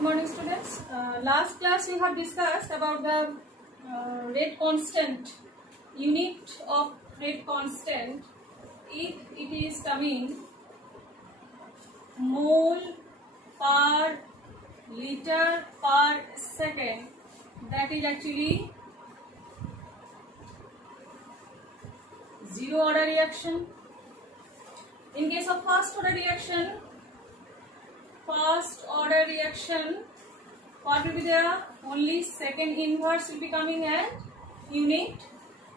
Good morning, students. Last class we have discussed about the rate constant, unit of rate constant. If it is coming mole per liter per second, that is actually zero order reaction. In case of first order reaction, what will be there? Only second inverse will be coming as unit.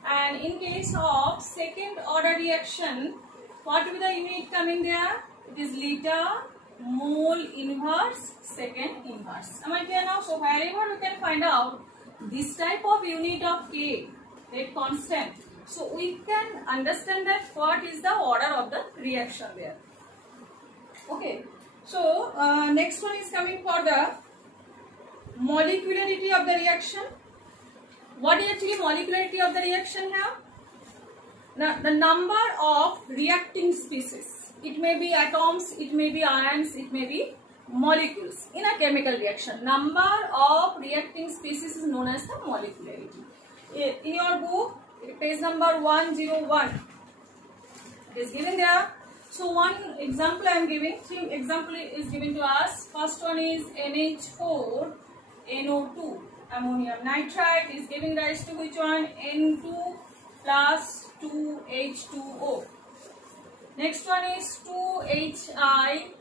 And in case of second order reaction, what will be the unit coming there? It is liter mole inverse second inverse. Am I clear now? So wherever we can find out this type of unit of K, rate constant, so we can understand that what is the order of the reaction there. Okay. So next one is coming for the molecularity of the reaction. What is actually molecularity of the reaction here? Now, the number of reacting species. It may be atoms, it may be ions, it may be molecules in a chemical reaction. Number of reacting species is known as the molecularity. In your book, page number 101, it is given there. So one example I am giving, three example is given to us. First one is NH4 NO2 ammonium nitrite is giving rise to which one? N2 plus 2H2O. Next one is 2HI.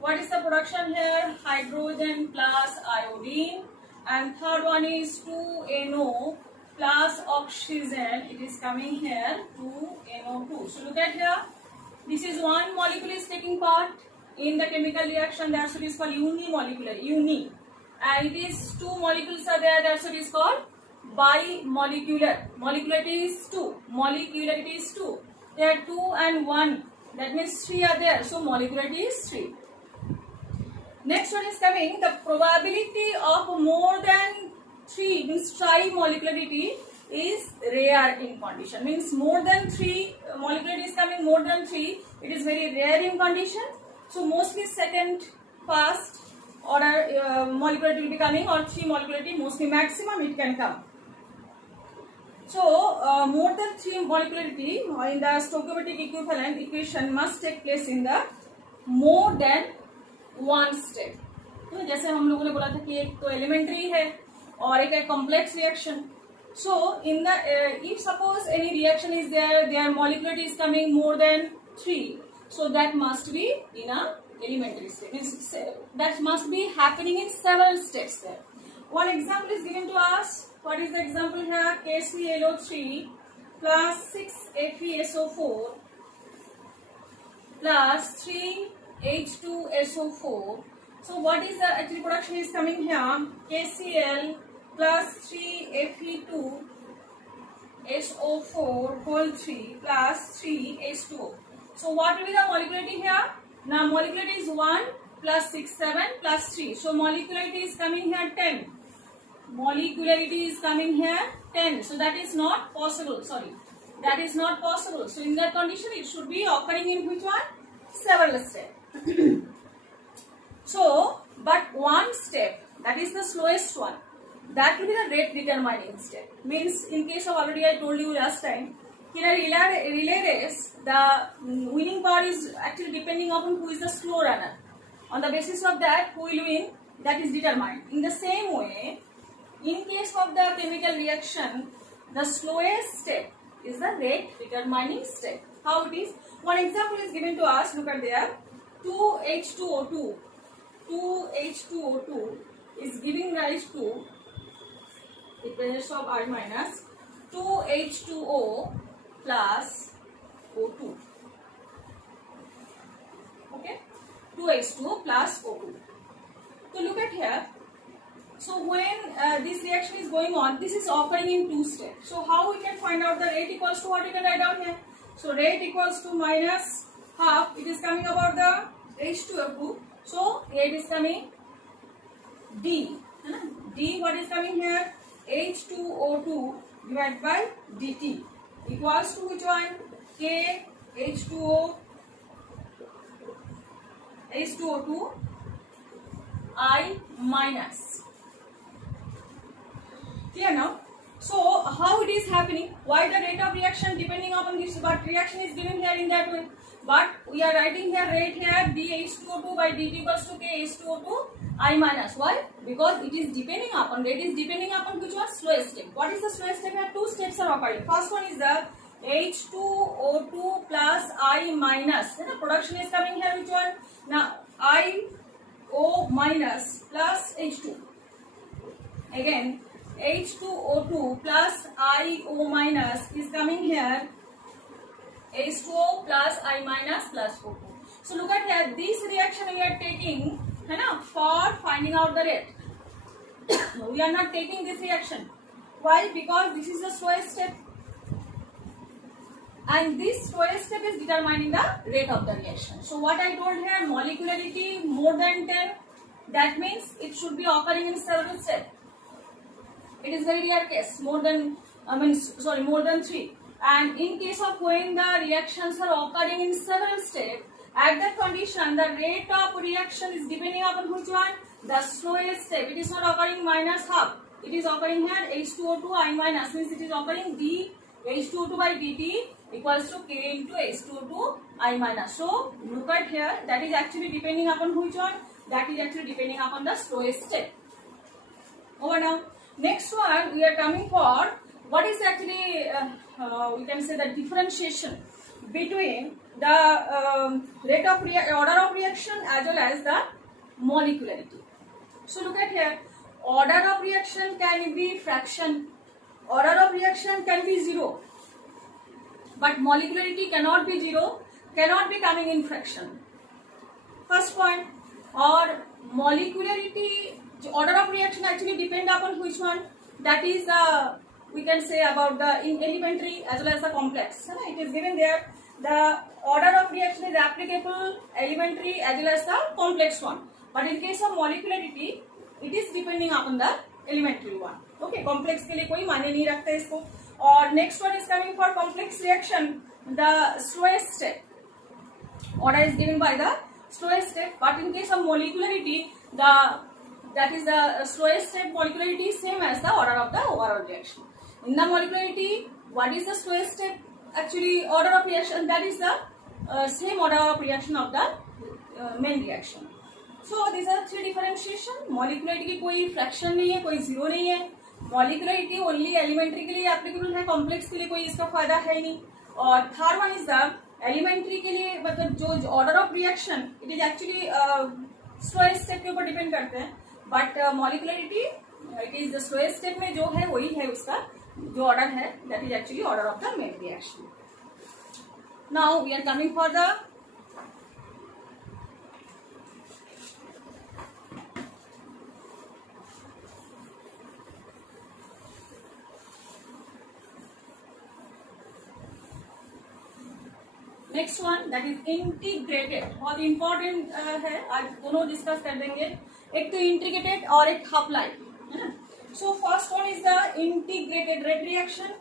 What is the production here? Hydrogen plus iodine. And third one is 2NO plus oxygen. It is coming here 2NO2. So look at here. This is one molecule is taking part in the chemical reaction. That's what is called unimolecular. Uni. And it is two molecules are there. That's what is called bimolecular. Molecularity is 2. Molecularity is 2. There are 2 and 1. That means 3 are there. So molecularity is 3. Next one is coming. The probability of more than 3 means tri-molecularity is rare in condition. Means more than 3 molecularity is coming more than 3. It is very rare in condition. So mostly second, first order molecularity will be coming, or 3 molecularity mostly maximum it can come. So more than 3 molecularity in the stoichiometric equivalent equation must take place in the more than one step. तो जैसे हम लोगों ने बोला था कि एक तो एलिमेंट्री है और एक है complex reaction. So in the if suppose any reaction is there, their molecularity is coming more than 3. So that must be in a elementary step. Means that must be happening in several steps there. One example is given to us. What is the example here? KClO3 plus 6FeSO4 plus 3H2SO4. So what is the actually production is coming here? KCl plus 3Fe2SO4 whole 3 plus 3H2O. So what will be the molecularity here? Now molecularity is 1 plus 6, 7 plus 3. So molecularity is coming here 10. Molecularity is coming here 10. So that is not possible. Sorry. That is not possible. So in that condition it should be occurring in which one? Several steps. So, but one step, that is the slowest one. That will be the rate determining step. Means in case of already I told you last time, in a relay race, the winning power is actually depending upon who is the slow runner. On the basis of that, who will win, that is determined. In the same way, in case of the chemical reaction, the slowest step is the rate determining step. How it is? One example is given to us. Look at there. 2H2O2. 2H2O2 is giving rise to the presence of R minus 2H2O plus O2. Okay, 2H2O plus O2. So look at here. So when this reaction is going on, this is occurring in 2 steps. So how we can find out the rate equals to what we can write down here? So rate equals to minus half. It is coming about the H2O2. So it is coming D. D what is coming here? H2O2 divided by dt equals to which one? K H2O H2O2 I minus. Clear now? So how it is happening? Why the rate of reaction depending upon this? But reaction is given here in that way. But we are writing here rate here dH2O2 by dt equals to K H2O2 I minus. Why? Because it is depending upon, rate is depending upon which one? Slowest step. What is the slowest step? Here two steps are occurring. First one is the H2O2 plus I minus. Then the production is coming here which one? Now IO minus plus H2. Again H2O2 plus IO minus is coming here H2O plus I minus plus O2. So look at here, this reaction we are taking for finding out the rate. We are not taking this reaction. Why? Because this is the slowest step. And this slowest step is determining the rate of the reaction. So what I told here, molecularity more than 10, that means it should be occurring in several steps. It is very rare case, more than 3. And in case of when the reactions are occurring in several steps, at that condition, the rate of reaction is depending upon which one? The slowest step. It is not occurring minus half. It is occurring here H2O2 I minus, means it is occurring d H2O2 by dt equals to K into H2O2 I minus. So look at here, that is actually depending upon which one? That is actually depending upon the slowest step. Over now. Next one, we are coming for what is actually we can say the differentiation between the rate of order of reaction as well as the molecularity. So look at here, order of reaction can be fraction, order of reaction can be 0, but molecularity cannot be 0, cannot be coming in fraction. First point, or molecularity, order of reaction actually depend upon which one? That is we can say about the elementary as well as the complex. It is given there. The order of reaction is applicable elementary as well as the complex one. But in case of molecularity, it is depending upon the elementary one. Okay, complex के लिए कोई मायने नहीं रखता इसको. और next one is coming for complex reaction. The slowest step. Order is given by the slowest step. But in case of molecularity, that is the slowest step molecularity is same as the order of the overall reaction. In the molecularity, what is the slowest step? Actually, order of reaction, that is the same order of reaction of the main reaction. So these are three differentiation. Molecularity की कोई fraction नहीं है, कोई zero नहीं है. Molecularity only elementary के लिए applicable है, complex के लिए कोई इसका फायदा है नहीं. और third one is the elementary के लिए मतलब जो order of reaction, it is actually slowest step के ऊपर depend करते हैं. But molecularity, it is the slowest step में जो है वही है उसका जो order है, that is actually order of the main reaction. Now we are coming for the next one that is integrated. बहुत इंपॉर्टेंट है, आज दोनों डिस्कस कर देंगे. एक तो इंटीग्रेटेड और एक हाफ लाइफ है ना. So first one is the integrated rate reaction.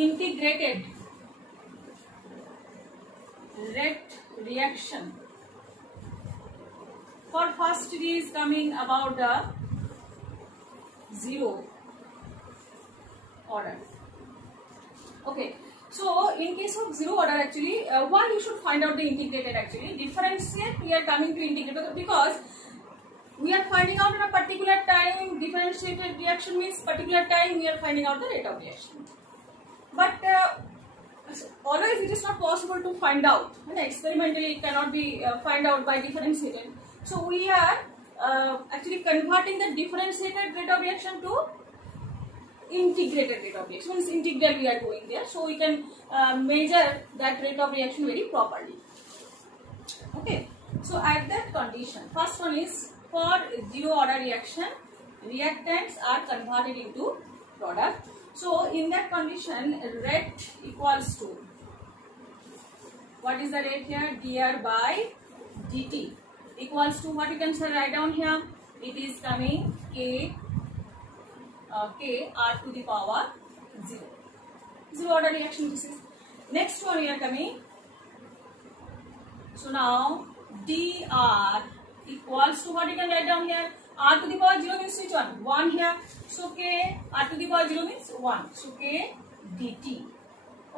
Integrated rate reaction. For first it is coming about the zero order. Okay, so in case of zero order actually why you should find out the integrated actually differentiate. We are coming to integrate because we are finding out in a particular time. Differentiated reaction means particular time we are finding out the rate of reaction, but always it is not possible to find out, and experimentally it cannot be find out by differentiated. So we are actually converting the differentiated rate of reaction to integrated rate of reaction. Means integral we are doing there, so we can measure that rate of reaction very properly. Okay, so at that condition, first one is for zero order reaction, reactants are converted into product. So in that condition, rate equals to, what is the rate here? dr by dt equals to, what you can say, write down here, it is coming K R to the power 0. Zero order reaction this is. Next one we are coming. So now dr equals to what you can write down here. R to the power 0 means which one? 1 here. So K R to the power 0 means 1. So K dt.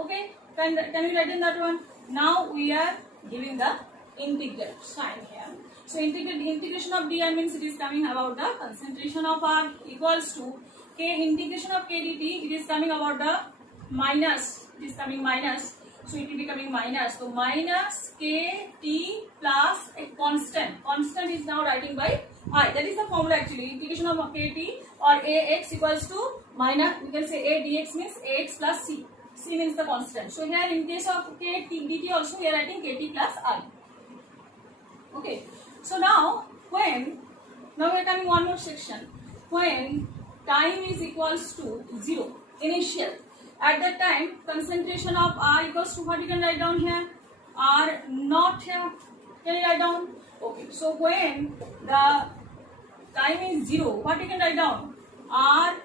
Okay. Can we write in that one? Now we are giving the integral sign here. So integration of dr means it is coming about the concentration of R equals to K integration of K dt. It is coming about the minus. It is coming minus. So it will be coming minus. So minus Kt plus a constant. Constant is now writing by I. That is the formula actually. Integration of Kt or Ax equals to minus. We can say A dx means Ax plus C. C means the constant. So here in case of Kt dt also we are writing Kt plus I. Okay. So now we are coming one more section. When time is equals to 0, initial. At that time, concentration of R equals to what you can write down here? R naught here. Can you write down? Okay. So when the time is 0, what you can write down? R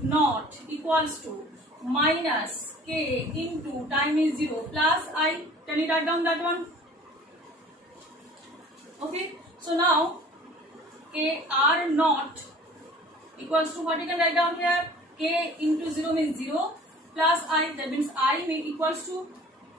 naught equals to minus K into time is 0 plus I. Can you write down that one? Okay. So now K R naught equals to what you can write down here? K into 0 means 0. Plus I, that means I equals to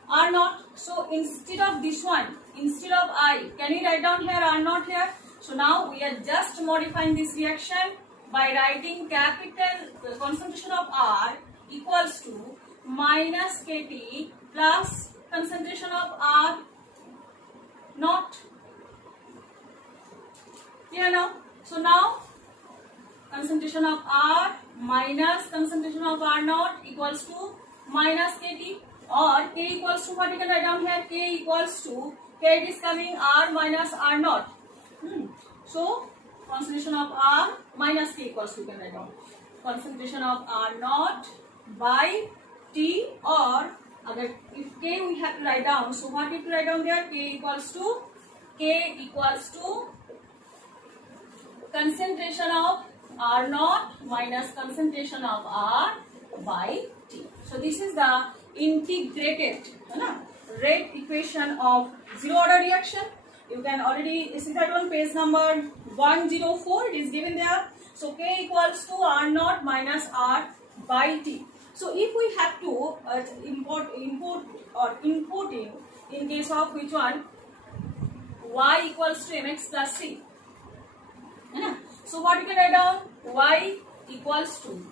R naught. So instead of this one, instead of I, can you write down here R naught here? So now we are just modifying this reaction by writing capital concentration of R equals to minus Kt plus concentration of R naught. Here now. So now concentration of R minus concentration of R naught equals to minus Kt, or K equals to what you can write down here? K equals to, here it is coming R minus R naught. So concentration of R minus K equals to, you can write down concentration of R naught by T, or if K we have to write down, so what we have to write down there? K equals to concentration of R naught minus concentration of R by T. So this is the integrated rate equation of zero order reaction. You can already see that on page number 104. It is given there. So K equals to R naught minus R by T. So if we have to importing in case of which one? Y equals to mx plus c. So what you can write down? Y equals to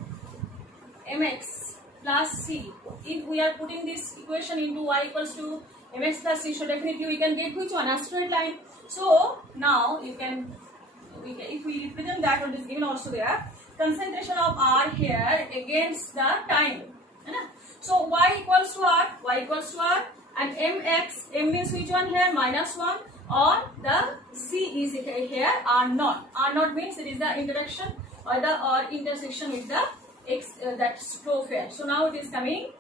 mx plus c. If we are putting this equation into y equals to mx plus c, so definitely we can get which one? A straight line. So now you can, if we represent that one is given also there, concentration of R here against the time. So y equals to R, and mx, m means which one here? Minus 1, or the c is here R naught. R naught means it is the interaction or intersection with the x, that flow here. So now it is coming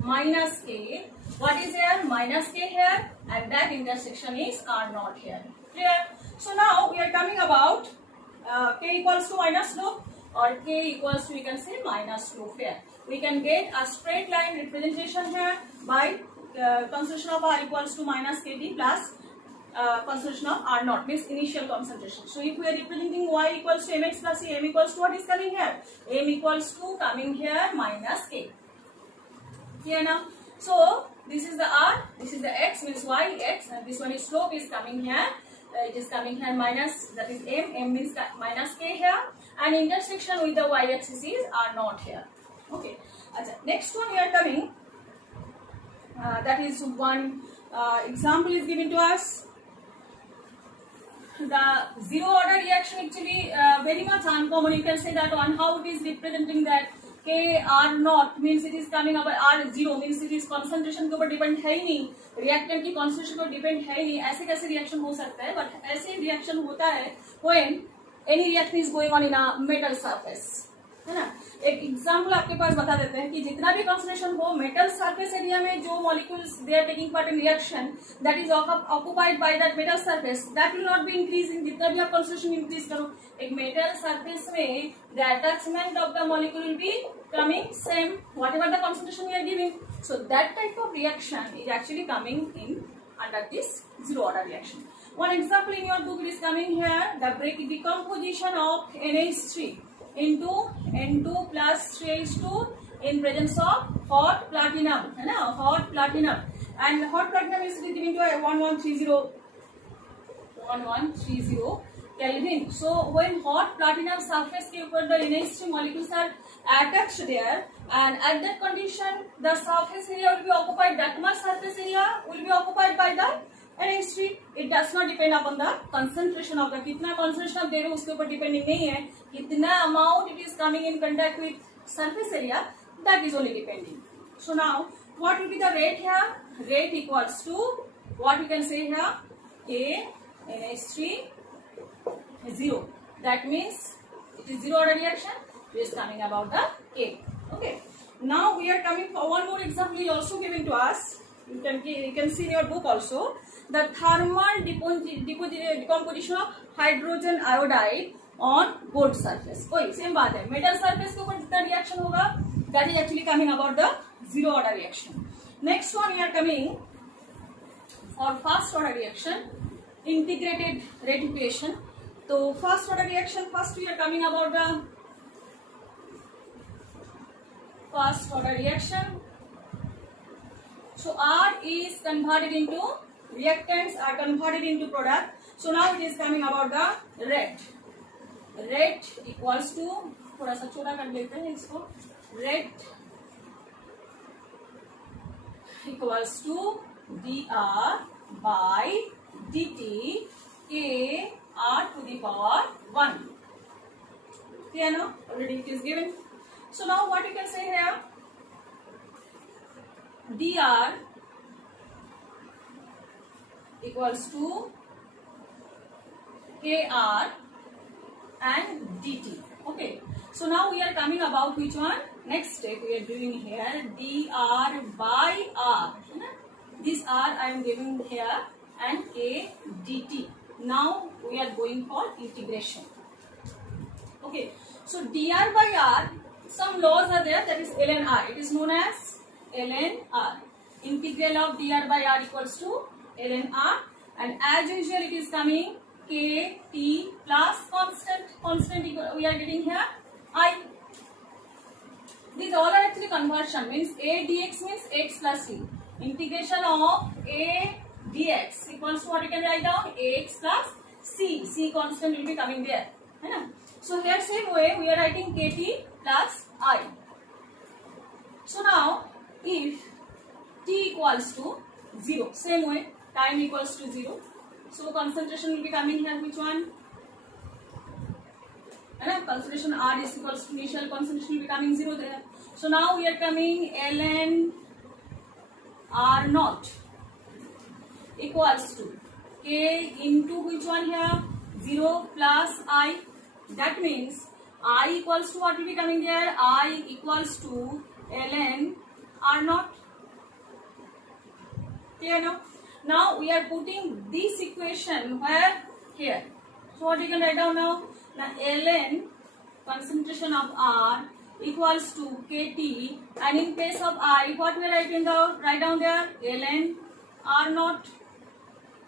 minus k. What is here? Minus k here, and that intersection is R naught here. Clear? So now we are coming about k equals to minus rho, or k equals to, we can say, minus rho here. We can get a straight line representation here by concentration of R equals to minus Kt plus concentration of R naught, means initial concentration. So if we are representing y equals to mx plus c, m equals to what is coming here? M equals to coming here minus k. Here now. So this is the R, this is the x, means y, x, and this one is slope is coming here. It is coming here minus, that is m means minus k here, and intersection with the y axis is R naught here. Okay. Next one we are coming, that is one example is given to us. The zero order reaction actually very much uncommon. You can say that one, how it is representing that K R naught means it is coming about R zero means it is concentration के ऊपर depend है ही नहीं, reactant की concentration पर depend है ही नहीं. ऐसे कैसे रिएक्शन हो सकता है? बट ऐसे रिएक्शन होता है when any reaction is going on in a metal surface. है ना। एक एग्जाम्पल आपके पास बता देते हैं कि जितना भी कॉन्सेंट्रेशन हो मेटल सरफेस एरिया में, जो molecules they are taking part in reaction that is occupied by that metal surface, that will not be increasing. जितना भी आप कॉन्सेंट्रेशन इंक्रीज करो, एक मेटल सरफेस में the attachment of the molecule will be coming same whatever the concentration we are giving. So that type of reaction is actually coming in under this zero order reaction. One example in your book is coming here, the decomposition of NH3 into N2 plus 3H2 in presence of hot platinum, है ना, hot platinum, and hot platinum is given to 1130 Kelvin. So when hot platinum surface के ऊपर the NH3 molecules are attached there, and at that condition the surface area will be occupied, that much surface area will be occupied by the NH3. It does not depend upon the concentration of the, कितना concentration आप दे रहे हो उसके ऊपर depending नहीं है, कितना amount it is coming in contact with surface area, that is only depending. So now what will be the rate here? Rate equals to what we can say here, A NH3 0. That means it is zero order reaction. It is coming about the K. Okay. Now we are coming for one more example is also given to us. You can see in your book also the thermal decomposition of hydrogen iodide on gold surface. वही same बात है, metal surface के ऊपर जितना reaction होगा that is actually coming about the zero order reaction. Next one we are coming for first order reaction, integrated reticulation. तो first order reaction, first we are coming about the first order reaction. So R is converted into reactants are converted into product. So now it is coming about the rate. Rate equals to, थोड़ा सा छोटा कर लेते हैं इसको, rate equals to dr by dt K R to the power 1. Clear now? Already it is given. So now what you can say here? dr equals to kr and dt. Okay. So now we are coming about which one? Next step we are doing here, dr by r. This r I am giving here and k dt. Now we are going for integration. Okay, so dr by r, some laws are there, that is ln r. It is known as ln r. Integral of dr by r equals to ln r, and as usual it is coming k t plus constant we are getting here I. These all are actually conversion, means a dx means x plus c. Integration of a dx equals to what you can write down, ax plus c constant will be coming there, है ना. So here same way we are writing kt plus I. So now if t equals to 0, same way time equals to 0, so concentration will be coming here which one, है ना, concentration R is equals to initial concentration will be coming 0 there. So now we are coming ln R naught equals to k into which one here, 0 plus I. That means I equals to what will be coming there, I equals to ln R naught. Clear now? Now we are putting this equation where, here. So what you can write down now, now ln concentration of R equals to kt, and in place of I what we are writing down, write down there ln R naught.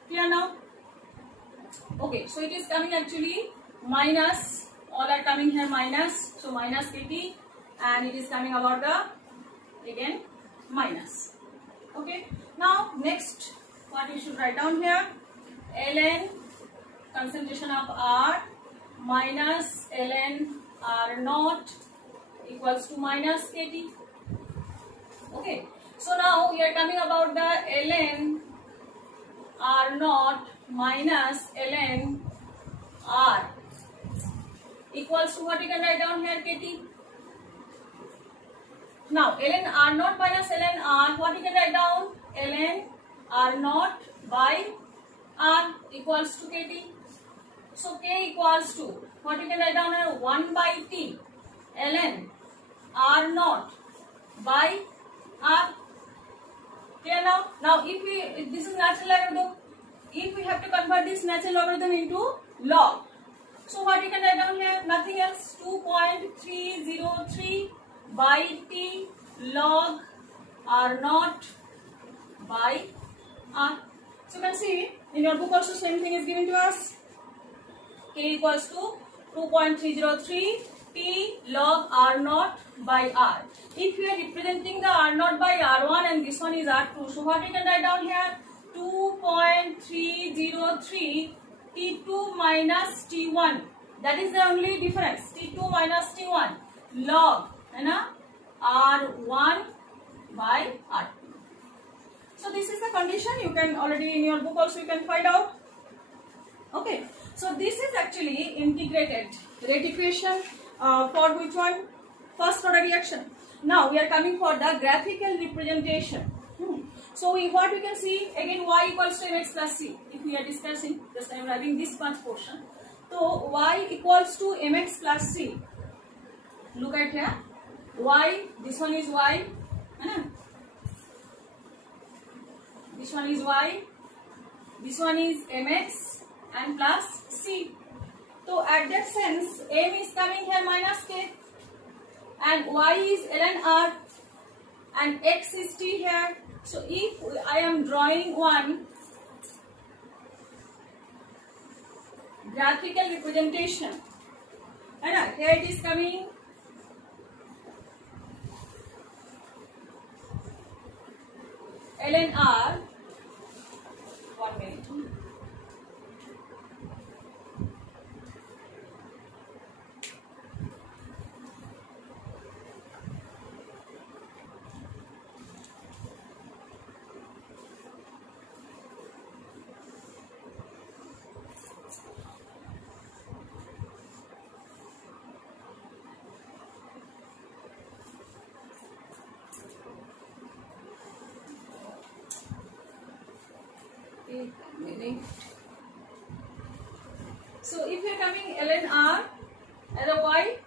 Clear now? Okay, so it is coming actually minus, all are coming here minus, so minus kt, and it is coming about the again minus. Okay, now next what you should write down here, ln concentration of R minus ln R naught equals to minus kt. Okay, so now we are coming about the ln R naught minus ln R equals to what you can write down here, kt. Now ln R naught minus ln R, what you can write down, ln R naught by R equals to kt. So k equals to what you can write down here, 1 by t, ln r naught by r. Clear now? Now if this is natural logarithm, if we have to convert this natural logarithm into log, so what we can write down here? Nothing else, 2.303 by t log r naught by r. So you can see in your book also same thing is given to us. K equals to 2.303 t log r naught by r. If we are representing the r naught by r1 and this one is r2, so what we can write down here? 2.303 t2 minus t1. That is the only difference. T2 minus t1 log r1 by r2. So this is the condition. You can already in your book also you can find out. Okay. So this is actually integrated rate equation for which one? First order reaction. Now we are coming for the graphical representation. So what we can see again, y equals to mx plus c. If we are discussing, just I am writing this much portion. So y equals to mx plus c. Look at here. Y, this one is y. This one is y. This one is mx and plus c. So at that sense, m is coming here minus k. And y is ln r. And x is t here. So if I am drawing one graphical representation, and here it is coming ln r. 1 minute. So if you are coming ln r as a y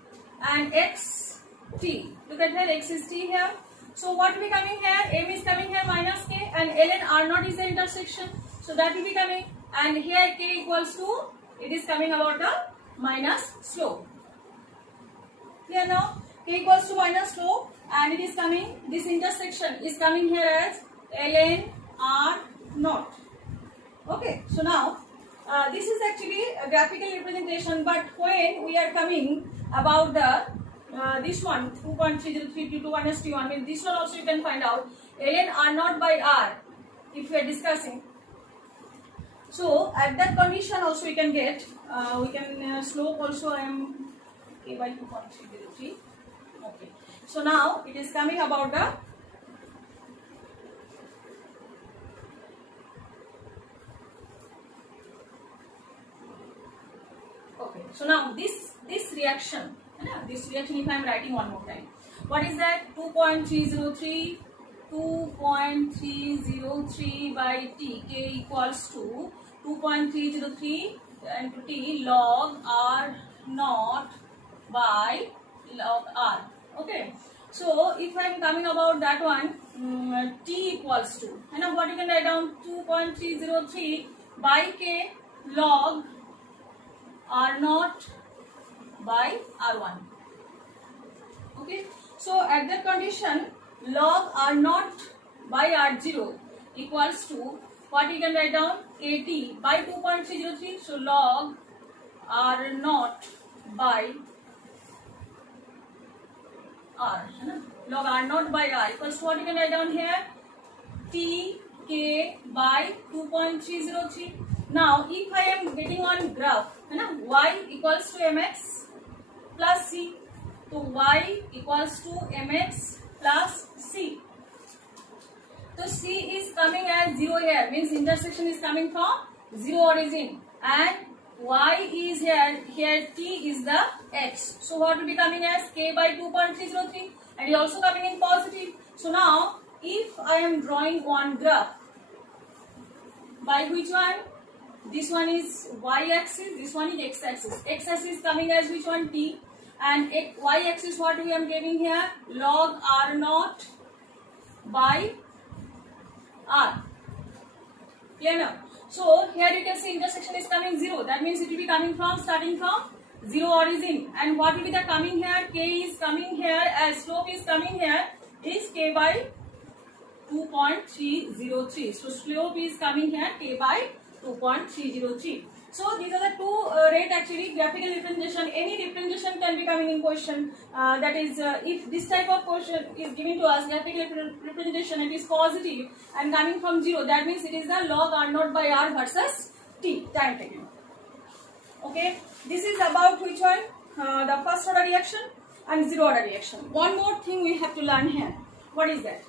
and x t, look at here, x is t here. So what will be coming here? M is coming here minus k and ln r naught is the intersection. So that will be coming, and here k equals to, it is coming about the minus slope. Here now k equals to minus slope and it is coming, this intersection is coming here as ln r naught. Okay, so now this is actually a graphical representation, but when we are coming about the this one 2.303 t2 minus t1, I mean this one also you can find out ln r naught by r if we are discussing. So at that condition also we can get we can slope also I am k by 2.303. Okay, so now it is coming about the so now this reaction, if I am writing one more time, what is that? 2.303 by t, k equals to 2.303 into t log r naught by log r. Okay, so if I am coming about that one, t equals to, and what you can write down? 2.303 by k log r naught by r1. Okay, so at that condition log r naught by r0 equals to what you can write down? kt by 2.303. So log r naught by r, log r naught by r equals to what you can write down here? t k by 2.303. Now if I am getting one graph, y equals to mx plus c, so y equals to mx plus c. So c is coming as 0 here, means intersection is coming from 0 origin, and y is here t is the x. So what will be coming as k by 2.303, and it is also coming in positive. So now if I am drawing one graph, by which one? This one is y axis, this one is x axis. X axis is coming as which one? T. and y-axis what we are giving here, log r naught by r. Clear now? So here you can see intersection is coming 0. That means it will be coming from, starting from 0 origin. And what will be the coming here? K is coming here as slope is coming here is k by 2.303. So slope is coming here k by 2.303. So these are the two rate actually. Graphical representation, any representation can be coming in question. That is, if this type of question is given to us, graphical representation, it is positive and coming from 0. That means it is the log r naught by r versus t, time taken. Okay, this is about which one? The first order reaction and zero order reaction. One more thing we have to learn here. What is that?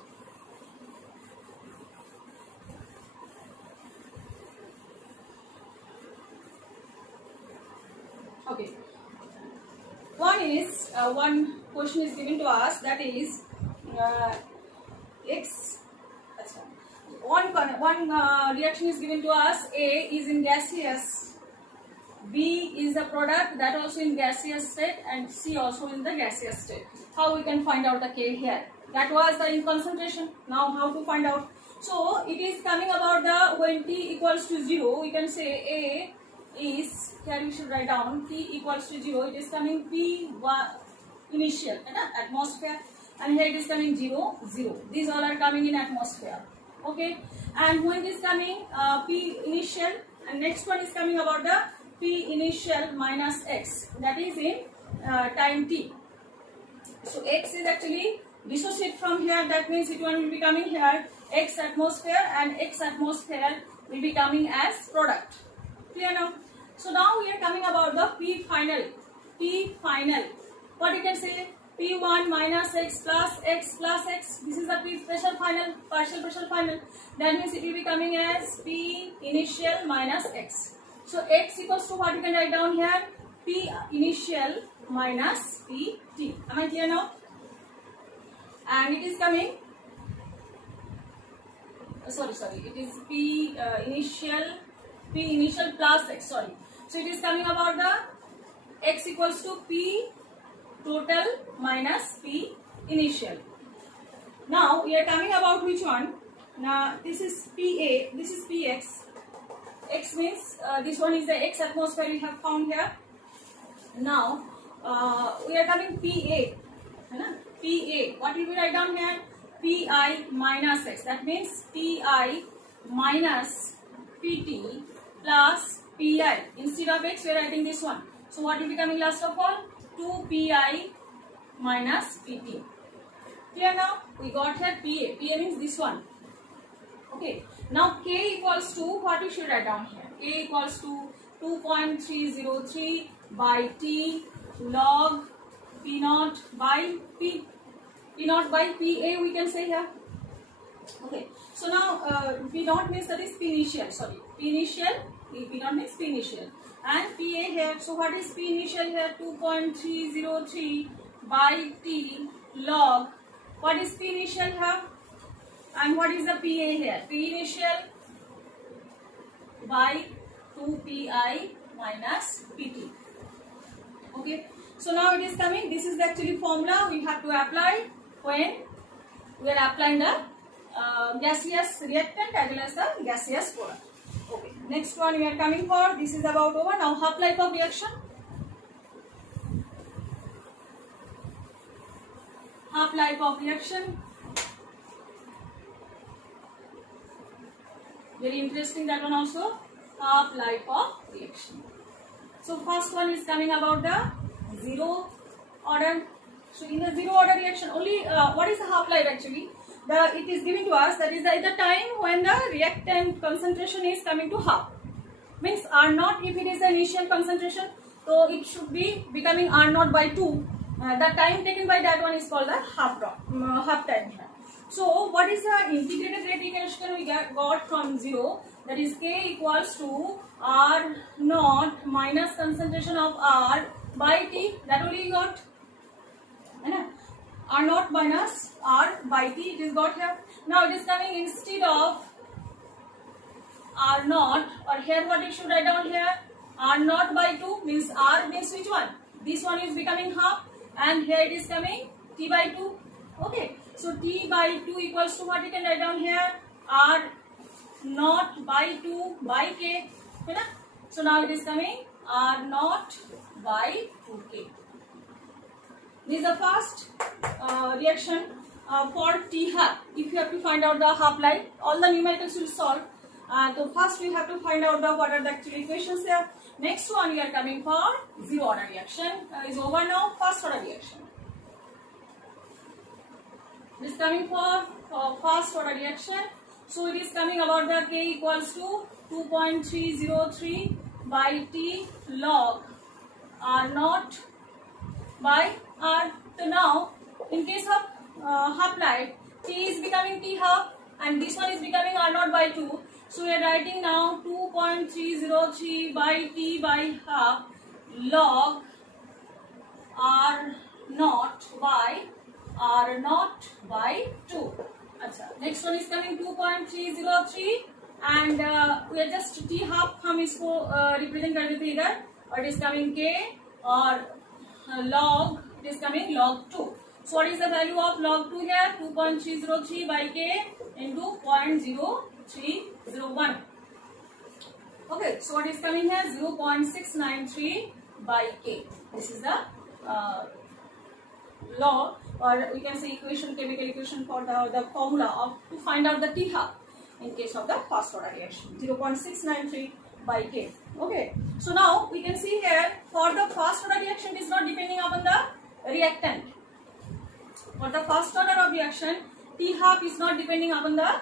Okay, one question is given to us, that is x. One reaction is given to us. A is in gaseous, B is the product, that also in gaseous state, and C also in the gaseous state. How we can find out the K here? That was the in concentration. Now how to find out? So it is coming about the when T equals to 0, we can say A is, here we should write down T equals to 0, it is coming P1 initial, atmosphere, and here it is coming 0, 0. These all are coming in atmosphere. Okay, and when it is coming P initial, and next one is coming about the P initial minus X, that is in time T. So X is actually dissociate from here, that means it will be coming here X atmosphere, and X atmosphere will be coming as product. Clear now? So now we are coming about the P final. P final. What you can say? P1 minus X plus X plus X. This is the P special final, partial special final. That means it will be coming as P initial minus X. So X equals to what you can write down here? P initial minus PT. Am I clear now? And it is coming. Sorry. It is P initial plus X. Sorry. So it is coming about the X equals to P total minus P initial. Now we are coming about which one? Now this is PA, this is PX. X means this one is the X atmosphere we have found here. Now we are coming PA. PA. What will we write down here? PI minus X. That means PI minus PT plus PI. Instead of X, we are writing this one. So what will be coming last of all? 2PI minus PT. Clear now? We got here PA. PA means this one. Okay. Now K equals to, what we should write down here? K equals to 2.303 by T log P naught by P. P naught by PA we can say here. Okay. So now P naught means that is P initial. Sorry. P initial. P naught means P initial. And PA here. So what is P initial here? 2.303 by T log. What is P initial here? And what is the PA here? P initial by 2PI minus PT. Okay. So now it is coming. This is the actually formula we have to apply when we are applying the gaseous reactant as well as the gaseous product. Okay. Next one we are coming for. This is about over. Now half-life of reaction. Half-life of reaction. Very interesting that one also. Half-life of reaction. So first one is coming about the zero order. So in the zero order reaction, only what is the half-life actually? It is given to us, that is the time when the reactant concentration is coming to half. Means R naught, if it is the initial concentration, so it should be becoming R naught by 2. The time taken by that one is called the half time. So what is the integrated rate equation we got from 0? That is K equals to R naught minus concentration of R by T. That only you got. R naught minus R by T, it is got here. Now it is coming instead of R naught, or here what you should write down here? R naught by 2 means R means which one? this one is becoming half, and here it is coming T by 2. Okay, so T by 2 equals to what? You can write down here R naught by 2 by K. Okay, so now it is coming R naught by 2K. This is the first reaction for T half. If you have to find out the half life, all the numericals will solve. So first we have to find out what are the actual equations there. Next one we are coming for zero order reaction. Is over now. First order reaction. This is coming for first order reaction. So it is coming about the K equals to 2.303 by T log R naught by R. So now in case of half life, T is becoming T half and this one is becoming R naught by 2. So we are writing now 2.303 by T by half log R naught by R naught by 2. Next one is coming 2.303 and we are just T half हम इसको represent कर देते इधर और it is coming K और log it is coming log 2. So what is the value of log 2 here? 2.303 by K into 0.0301. Okay, so what is coming here? 0.693 by K. This is the law, or we can say equation, chemical equation for the formula of to find out the T half in case of the first order reaction. 0.693 by K. Okay, so now we can see here for the first order reaction it is not depending upon the reactant. For the first order of reaction T half is not depending upon the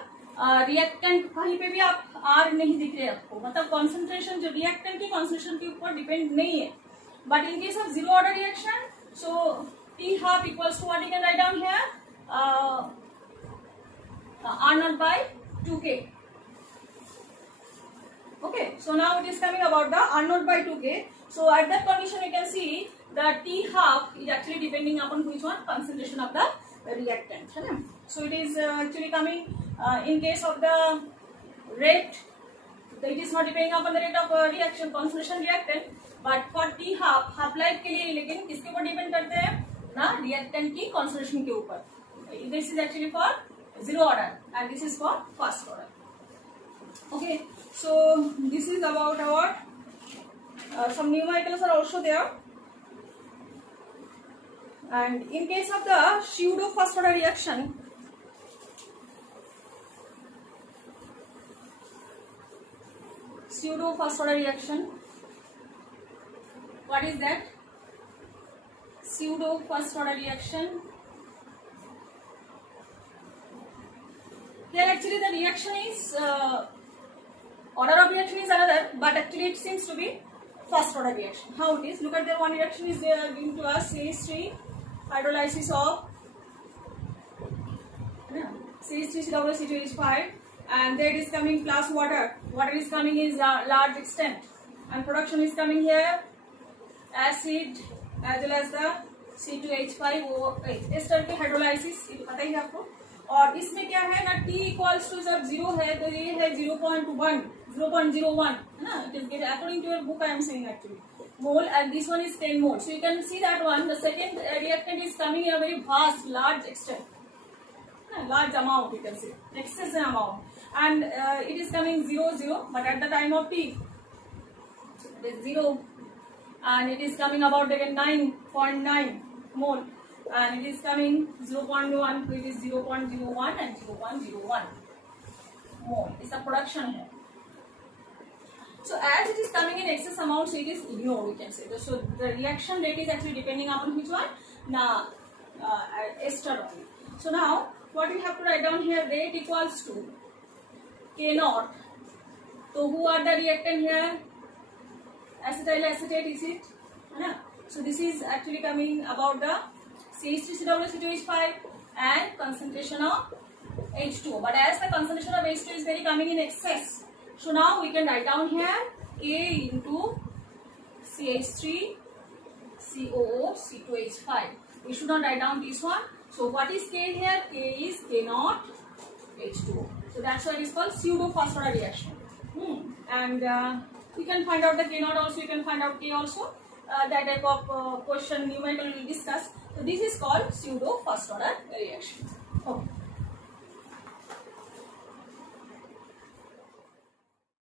reactant. कहीं पे भी आप R नहीं दिख रहे आपको, मतलब concentration जो reactant की concentration के ऊपर depend नहीं है. But in case of zero order reaction, so T half equals to what you can write down here? R naught by 2K. Okay, so now it is coming about the R naught by 2K. So at that condition you can see that T half is actually depending upon which one? Concentration of the reactant. So it is actually coming in case of the rate, it is not depending upon the rate of reaction, concentration reactant. But for T half, half life के लिए लेकिन किसके ऊपर depend करते हैं ना, reactant की concentration के ऊपर. This is actually for zero order and this is for first order. Okay, so this is about our some numericals are also there. And in case of the pseudo first order reaction, what is that? Pseudo first order reaction. Here actually the reaction is order of reaction is another, but actually it seems to be first order reaction. How it is? Look at the one reaction is there given to us CH3 hydrolysis of CH3COOH5 and there it is coming plus water. Water is coming is large extent and production is coming here acid as well as the C2H5OH ester की hydrolysis पता ही है आपको. और इसमें क्या है ना, T equals to जब 0 है तो ये है 0.01 है ना. It is according to your book I am saying actually mole and this one is 10 mole. So you can see that one, the second reactant is coming in a very vast large extent, large amount you can say, excess amount, and it is coming 0 but at the time of T it is 0 and it is coming about again 9.9 mole and it is coming 0.1, so it is 0.01 and 0.01 mole is the production here. So as it is coming in excess amount, so it is ignored we can say. So the reaction rate is actually depending upon which one? Ester only. So now what we have to write down here, rate equals to K naught. So who are the reactant here? Acetyl acetate is it? So this is actually coming about the CH3COOH5 and concentration of H2. But as the concentration of H2 is very coming in excess, so now we can write down here K into CH3COO C2H5. We should not write down this one. So what is K here? K is K naught H2O. So that's why it is called pseudo first order reaction. And you can find out the K naught also, you can find out K also. that type of question numerical we will discuss. So this is called pseudo first order reaction. Okay.